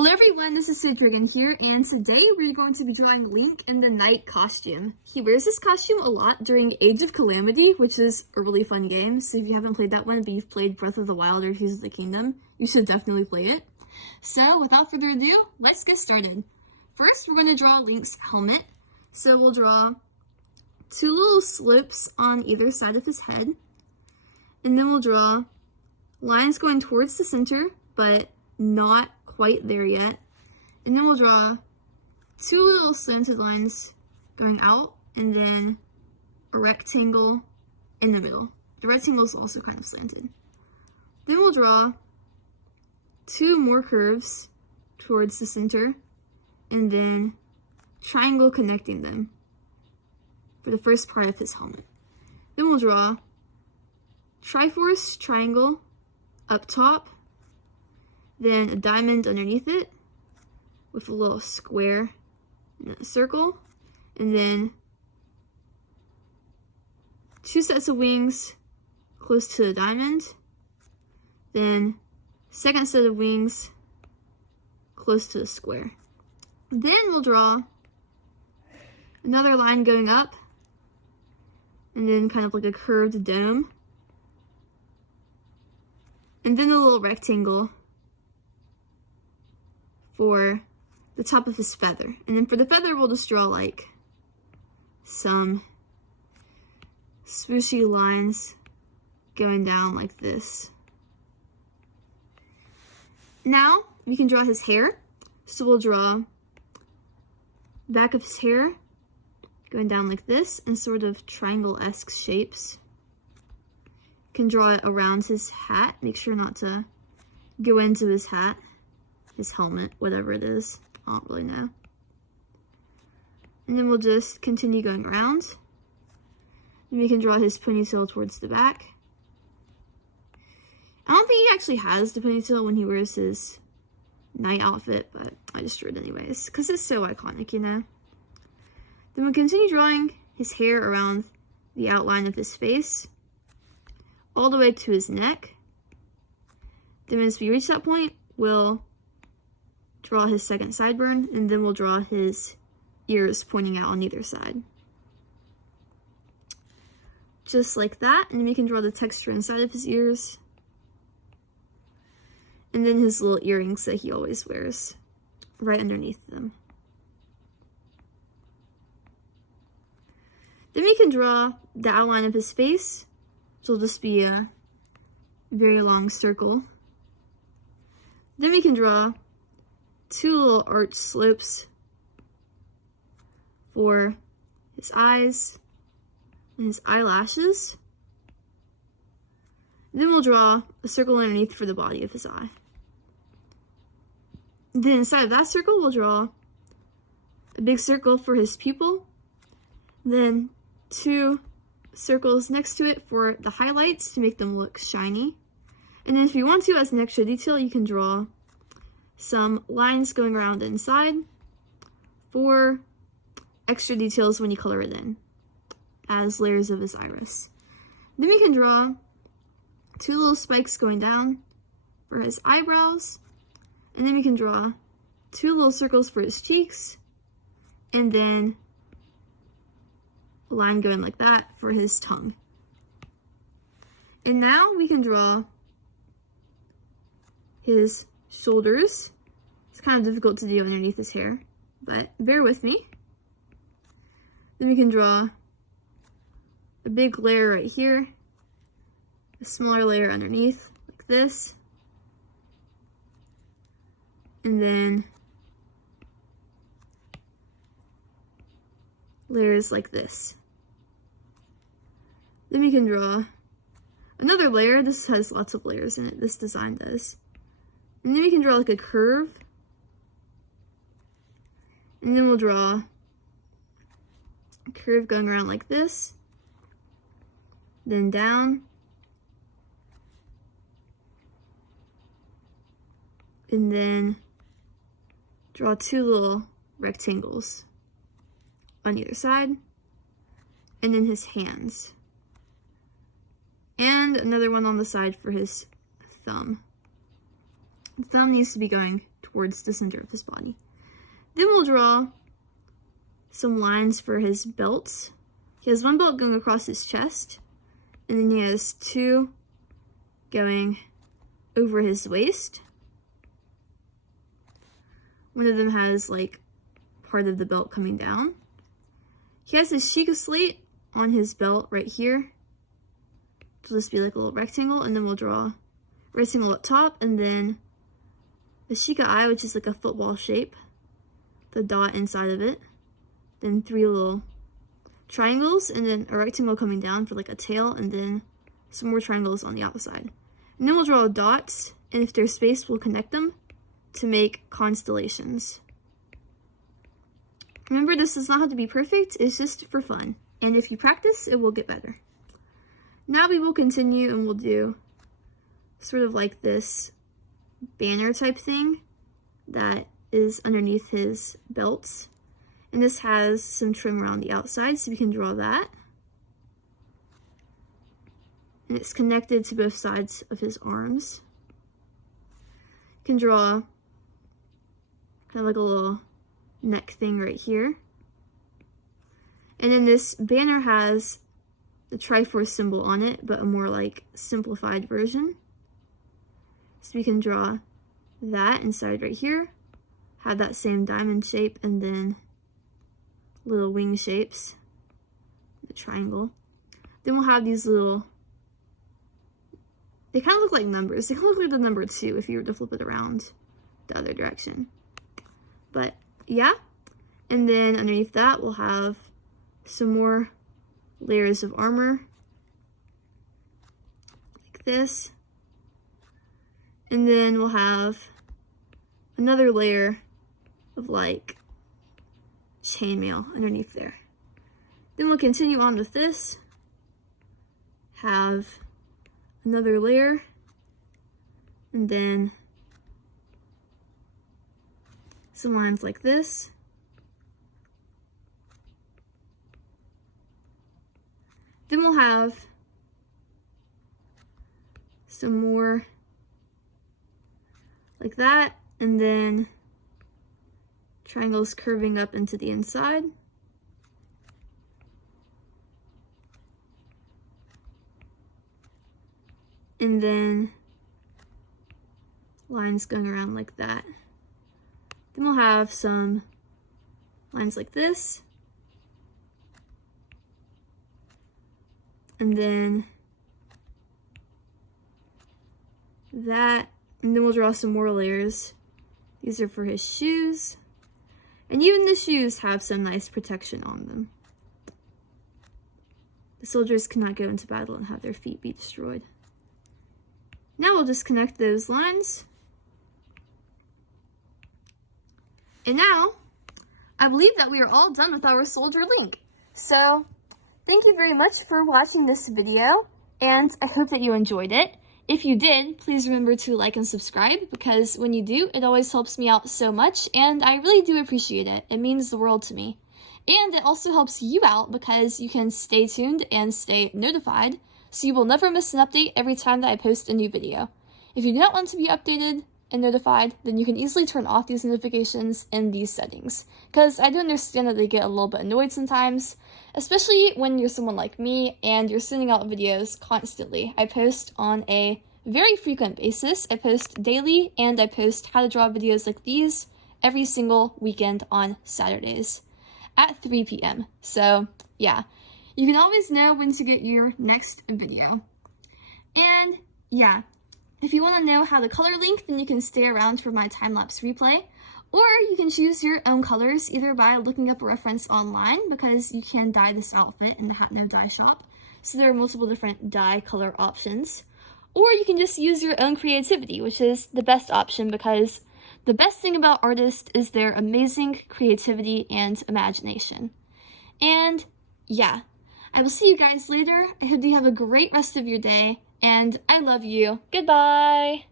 Hello everyone, this is Dragon here, and today we're going to be drawing Link in the Knight costume. He wears this costume a lot during Age of Calamity, which is a really fun game, so if you haven't played that one, but you've played Breath of the Wild or Tears of the Kingdom, you should definitely play it. So without further ado, let's get started. First, we're going to draw Link's helmet. So we'll draw two little slopes on either side of his head, and then we'll draw lines going towards the center, but not quite there yet. And then we'll draw two little slanted lines going out, and then a rectangle in the middle. The rectangle is also kind of slanted. Then we'll draw two more curves towards the center, and then triangle connecting them for the first part of his helmet. Then we'll draw Triforce triangle up top, then a diamond underneath it with a little square and a circle, and then two sets of wings close to the diamond, then second set of wings close to the square. Then we'll draw another line going up, and then kind of like a curved dome, and then a little rectangle for the top of his feather. And then for the feather, we'll just draw like some swooshy lines going down like this. Now we can draw his hair. So we'll draw back of his hair going down like this in sort of triangle-esque shapes. You can draw it around his hat. Make sure not to go into his hat, his helmet, whatever it is. I don't really know. And then we'll just continue going around. And we can draw his ponytail towards the back. I don't think he actually has the ponytail when he wears his knight outfit, but I just drew it anyways, because it's so iconic, you know? Then we'll continue drawing his hair around the outline of his face, all the way to his neck. Then as we reach that point, we'll draw his second sideburn, and then we'll draw his ears pointing out on either side. Just like that, and then we can draw the texture inside of his ears. And then his little earrings that he always wears right underneath them. Then we can draw the outline of his face. So it'll just be a very long circle. Then we can draw two little arch slopes for his eyes and his eyelashes. Then we'll draw a circle underneath for the body of his eye. Then inside of that circle, we'll draw a big circle for his pupil, then two circles next to it for the highlights to make them look shiny. And then if you want to, as an extra detail, you can draw some lines going around the inside for extra details when you color it in as layers of his iris. Then we can draw two little spikes going down for his eyebrows, and then we can draw two little circles for his cheeks, and then a line going like that for his tongue. And now we can draw his shoulders. It's kind of difficult to do underneath his hair, but bear with me. Then we can draw a big layer right here, a smaller layer underneath like this, and then layers like this. Then we can draw another layer. This has lots of layers in it, this design does. And then we can draw like a curve. And then we'll draw a curve going around like this, then down, and then draw two little rectangles on either side, and then his hands. And another one on the side for his thumb. The thumb needs to be going towards the center of his body. Then we'll draw some lines for his belts. He has one belt going across his chest, and then he has two going over his waist. One of them has like part of the belt coming down. He has his Sheikah slate on his belt right here. It'll just be like a little rectangle, and then we'll draw a rectangle at top, and then the Sheikah eye, which is like a football shape, the dot inside of it, then 3 little triangles, and then a rectangle coming down for like a tail, and then some more triangles on the outside. And then we'll draw dots, and if there's space, we'll connect them to make constellations. Remember, this does not have to be perfect, it's just for fun. And if you practice, it will get better. Now we will continue and we'll do sort of like this banner type thing that is underneath his belts. And this has some trim around the outside, so we can draw that. And it's connected to both sides of his arms. You can draw kind of like a little neck thing right here. And then this banner has the Triforce symbol on it, but a more like simplified version. So we can draw that inside right here, have that same diamond shape, and then little wing shapes, the triangle. Then we'll have these little, they kind of look like numbers. They kind of look like the number 2 if you were to flip it around the other direction. But yeah, and then underneath that we'll have some more layers of armor, like this. And then we'll have another layer of like chainmail underneath there. Then we'll continue on with this, have another layer, and then some lines like this. Then we'll have some more like that, and then triangles curving up into the inside. And then lines going around like that. Then we'll have some lines like this. And then that, and then we'll draw some more layers. These are for his shoes. And even the shoes have some nice protection on them. The soldiers cannot go into battle and have their feet be destroyed. Now we'll just connect those lines. And now, I believe that we are all done with our soldier link. So, thank you very much for watching this video, and I hope that you enjoyed it. If you did, please remember to like and subscribe, because when you do, it always helps me out so much, and I really do appreciate it. It means the world to me. And it also helps you out because you can stay tuned and stay notified, so you will never miss an update every time that I post a new video. If you do not want to be updated and notified, then you can easily turn off these notifications in these settings, because I do understand that they get a little bit annoyed sometimes, especially when you're someone like me and you're sending out videos constantly. I post on a very frequent basis. I post daily, and I post how to draw videos like these every single weekend on Saturdays at 3 p.m. So yeah, you can always know when to get your next video. And yeah, if you want to know how to color link, then you can stay around for my time-lapse replay, or you can choose your own colors either by looking up a reference online, because you can dye this outfit in the Hat No Dye shop, so there are multiple different dye color options, or you can just use your own creativity, which is the best option, because the best thing about artists is their amazing creativity and imagination. And yeah, I will see you guys later. I hope you have a great rest of your day, and I love you. Goodbye!